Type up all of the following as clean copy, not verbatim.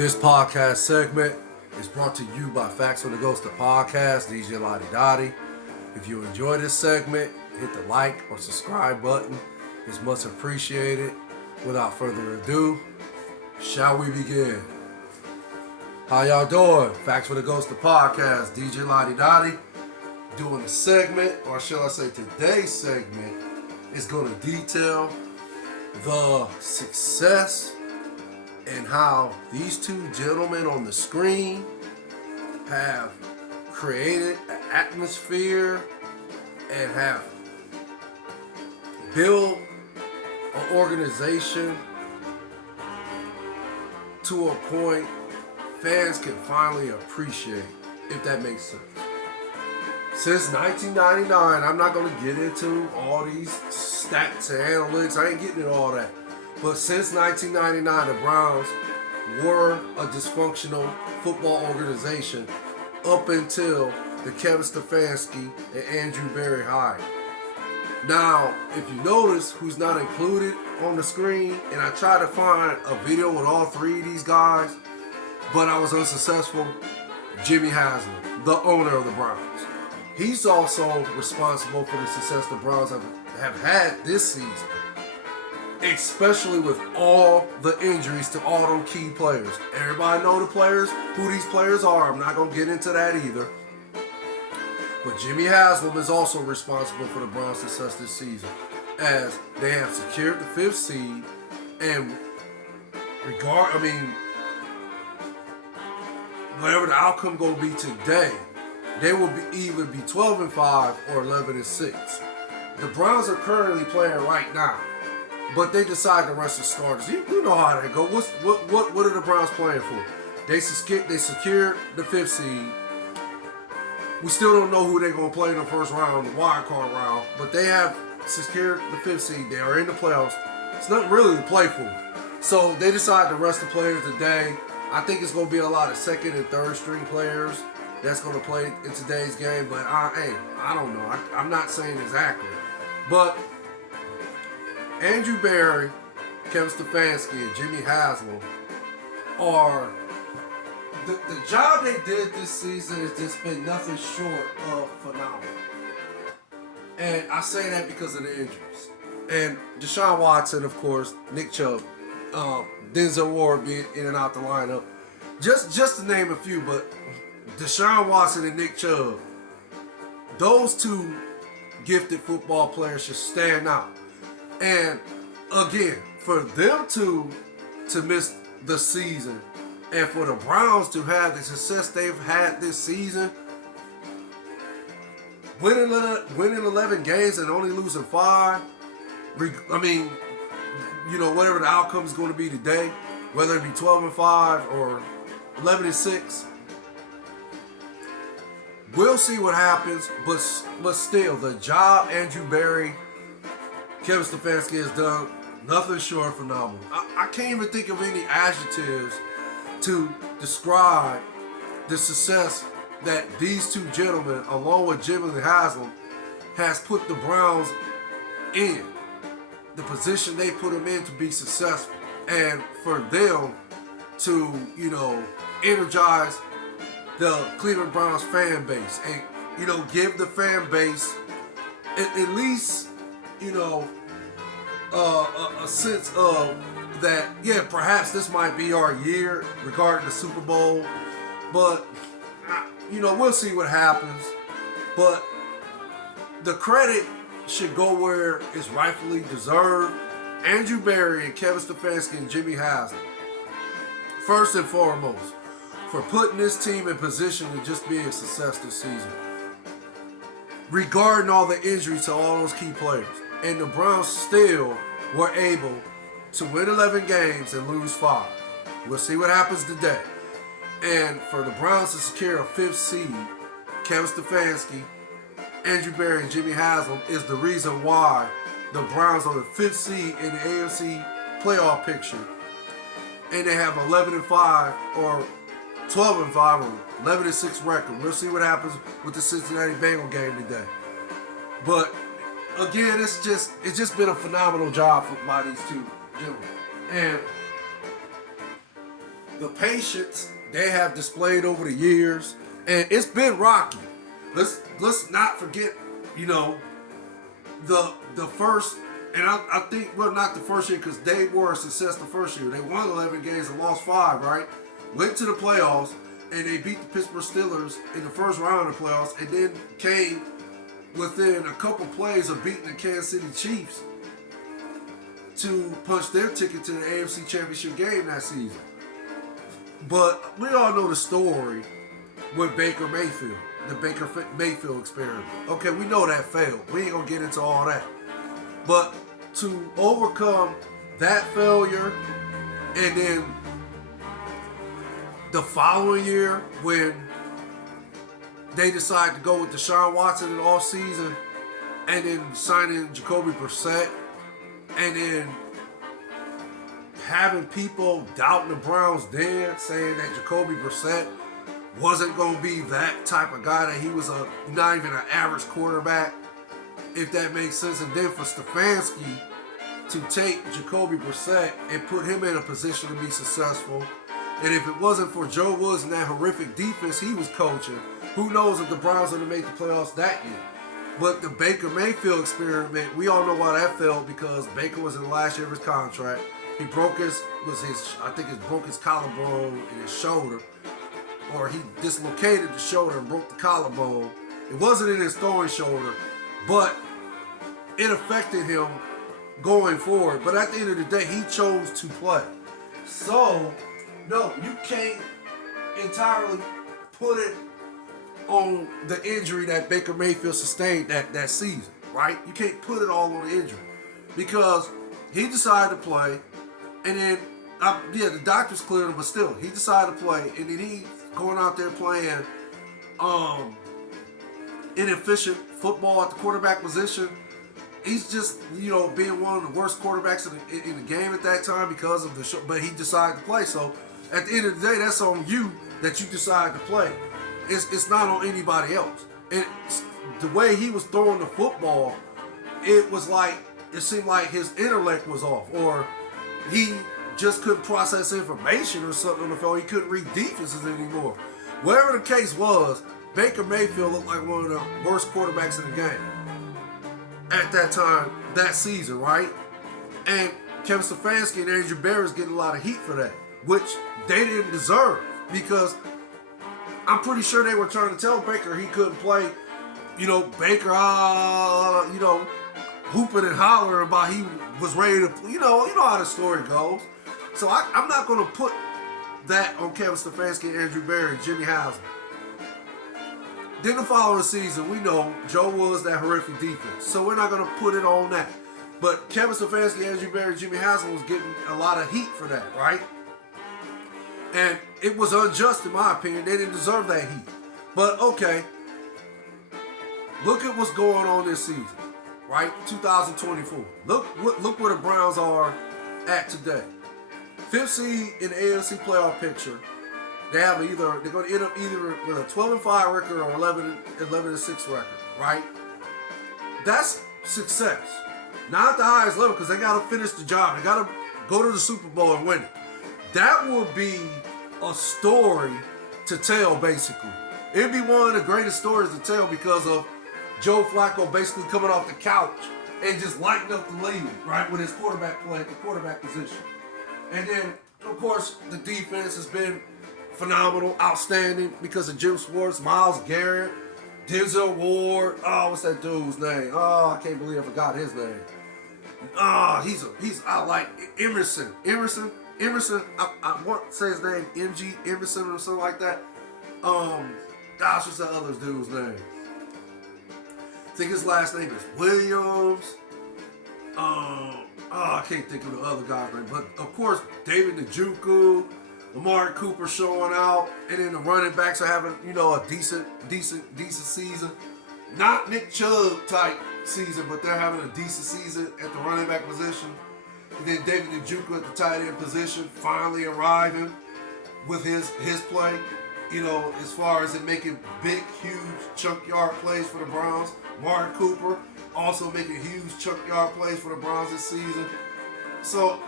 This podcast segment is brought to you by Facts When It Goes to Podcast, DJ Lottie Dottie. If you enjoy this segment, hit the like or subscribe button. It's much appreciated. Without further ado, shall we begin? How y'all doing? Facts When It Goes to Podcast, DJ Lottie Dottie. Doing a segment, or shall I say today's segment, is going to detail the success and how these two gentlemen on the screen have created an atmosphere and have built an organization to a point fans can finally appreciate, if that makes sense. Since 1999, I'm not going to get into all these stats and analytics. I ain't getting into all that. But since 1999, the Browns were a dysfunctional football organization up until the Kevin Stefanski and Andrew Berry hire. Now, if you notice who's not included on the screen, and I tried to find a video with all three of these guys, but I was unsuccessful, Jimmy Haslam, the owner of the Browns. He's also responsible for the success the Browns have had this season, especially with all the injuries to all them key players. Everybody know the players, who these players are. I'm not going to get into that either. But Jimmy Haslam is also responsible for the Browns' success this season, as they have secured the 5th seed, and whatever the outcome going to be today, they will either be 12-5 or 11-6. The Browns are currently playing right now, but they decide to rest the starters. You know how that goes. What are the Browns playing for? They secured the 5th seed. We still don't know who they're going to play in the first round, the wild card round, but they have secured the 5th seed. They are in the playoffs. It's nothing really to play for. So they decide to rest the players today. I think it's going to be a lot of second and third string players that's going to play in today's game, but I don't know. I'm not saying exactly. But Andrew Berry, Kevin Stefanski, and Jimmy Haslam are the job they did this season has just been nothing short of phenomenal. And I say that because of the injuries. And Deshaun Watson, of course, Nick Chubb, Denzel Ward being in and out the lineup. Just to name a few, but Deshaun Watson and Nick Chubb, those two gifted football players should stand out. And again, for them to miss the season, and for the Browns to have the success they've had this season, winning 11 games and only losing 5, whatever the outcome is going to be today, whether it be 12-5 or 11-6, we'll see what happens. But still, the job Andrew Berry, Kevin Stefanski has done, nothing short of phenomenal. I can't even think of any adjectives to describe the success that these two gentlemen, along with Jimmy Haslam, has put the Browns in. The position they put them in to be successful. And for them to, energize the Cleveland Browns fan base and, give the fan base at least, a sense of that, yeah, perhaps this might be our year regarding the Super Bowl, but, we'll see what happens. But the credit should go where it's rightfully deserved. Andrew Berry and Kevin Stefanski and Jimmy Haslam, first and foremost, for putting this team in position to just be a success this season, regarding all the injuries to all those key players. And the Browns still were able to win 11 games and lose 5. We'll see what happens today. And for the Browns to secure a 5th seed, Kevin Stefanski, Andrew Berry, and Jimmy Haslam is the reason why the Browns are the 5th seed in the AFC playoff picture. And they have 11-5 or 12-5 or 11-6 record. We'll see what happens with the Cincinnati Bengal game today. But again, it's just been a phenomenal job by these two gentlemen. And the patience they have displayed over the years, and it's been rocky. Let's not forget, you know, the first, and I think, well, not the first year because they were a success the first year. They won 11 games and lost 5, right? Went to the playoffs and they beat the Pittsburgh Steelers in the first round of the playoffs, and then came within a couple plays of beating the Kansas City Chiefs to punch their ticket to the AFC Championship game that season. But we all know the story with Baker Mayfield, the Baker Mayfield experiment. Okay, we know that failed. We ain't gonna get into all that. But to overcome that failure, and then the following year when they decided to go with Deshaun Watson in the offseason, and then signing Jacoby Brissett, and then having people doubting the Browns then, saying that Jacoby Brissett wasn't going to be that type of guy, that he was not even an average quarterback, if that makes sense. And then for Stefanski to take Jacoby Brissett and put him in a position to be successful. And if it wasn't for Joe Woods and that horrific defense he was coaching, who knows if the Browns would have made the playoffs that year. But the Baker Mayfield experiment, we all know why that failed, because Baker was in the last year of his contract. He broke broke his collarbone in his shoulder, or he dislocated the shoulder and broke the collarbone. It wasn't in his throwing shoulder, but it affected him going forward. But at the end of the day, he chose to play. So, no, you can't entirely put it on the injury that Baker Mayfield sustained that season, right? You can't put it all on the injury, because he decided to play, and then, the doctors cleared him, but still, he decided to play, and then he's going out there playing inefficient football at the quarterback position. He's just, being one of the worst quarterbacks in the game at that time because of the show, but he decided to play. So at the end of the day, that's on you that you decided to play. It's not on anybody else. And the way he was throwing the football, it seemed like his intellect was off, or he just couldn't process information or something on the field. He couldn't read defenses anymore. Whatever the case was, Baker Mayfield looked like one of the worst quarterbacks in the game at that time, that season, right? And Kevin Stefanski and Andrew Berry's getting a lot of heat for that, which they didn't deserve, because I'm pretty sure they were trying to tell Baker he couldn't play. Baker, hooping and hollering about he was ready to, you know how the story goes. So I'm not going to put that on Kevin Stefanski and Andrew Berry and Jimmy Haslam. Then the following season, we know Joe Woods, that horrific defense. So we're not going to put it on that. But Kevin Stefanski, Andrew Berry, and Jimmy Haslam was getting a lot of heat for that, right? And it was unjust in my opinion. They didn't deserve that heat. But okay, look at what's going on this season, right? 2024. Look where the Browns are at today. 5th seed in the AFC playoff picture. They're going to end up either with a 12-5 record or 11-6 record, right? That's success. Not at the highest level, because they got to finish the job. They got to go to the Super Bowl and win it. That would be a story to tell, basically. It'd be one of the greatest stories to tell, because of Joe Flacco basically coming off the couch and just lighting up the league, right, with his quarterback play at the quarterback position. And then, of course, the defense has been phenomenal, outstanding, because of Jim Schwartz, Myles Garrett, Denzel Ward. Oh, what's that dude's name? Oh, I can't believe I forgot his name. I like Emerson. I want to say his name, MG Emerson or something like that. What's that other dude's name? I think his last name is Williams. I can't think of the other guy's name. But of course, David Njoku, Amari Cooper showing out, and then the running backs are having, a decent season. Not Nick Chubb type season, but they're having a decent season at the running back position. And then David Njoku at the tight end position, finally arriving with his play. As far as it making big, huge chunk yard plays for the Browns. Amari Cooper also making huge chunk yard plays for the Browns this season. So,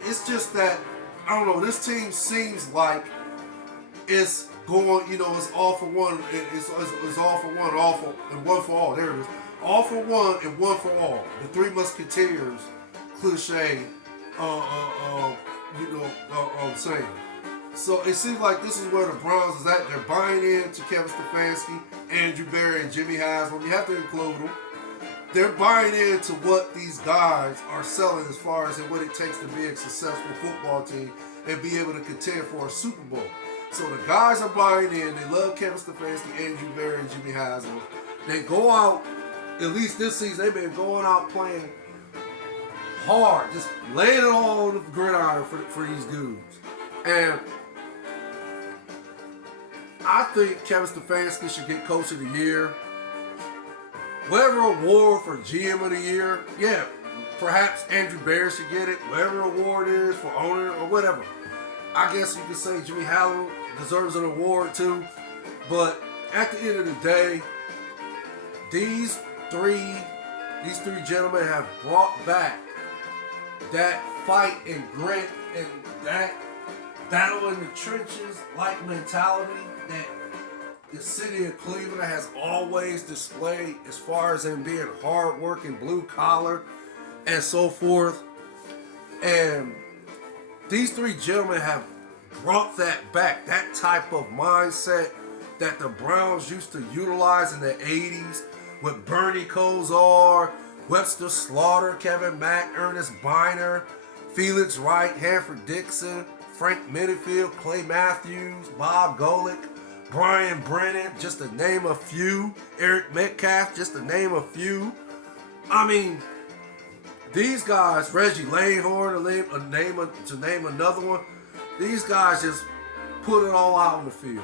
it's just that I don't know. This team seems like it's going, it's all for one. It's all for one, all for and one for all. There it is. All for one and one for all. The Three Musketeers cliche, saying. So it seems like this is where the Browns is at. They're buying into Kevin Stefanski, Andrew Berry, and Jimmy Haslam. You have to include them. They're buying into what these guys are selling as far as what it takes to be a successful football team and be able to contend for a Super Bowl. So the guys are buying in. They love Kevin Stefanski, Andrew Berry, and Jimmy Haslam. They go out, at least this season, they've been going out playing hard, just laying it all on the gridiron for these dudes. And I think Kevin Stefanski should get Coach of the Year. Whatever award for GM of the Year, yeah, perhaps Andrew Berry should get it. Whatever award is for owner or whatever. I guess you could say Jimmy Haslam deserves an award too. But at the end of the day, these three gentlemen have brought back that fight and grit and that battle in the trenches like mentality that the city of Cleveland has always displayed as far as them being hard-working, blue-collar, and so forth. And these three gentlemen have brought that back, that type of mindset that the Browns used to utilize in the 80s with Bernie Kosar, Webster Slaughter, Kevin Mack, Ernest Biner, Felix Wright, Hanford Dixon, Frank Minifield, Clay Matthews, Bob Golick, Brian Brennan, just to name a few. Eric Metcalf, just to name a few. I mean, these guys, Reggie Langhorne, to name another one, these guys just put it all out on the field.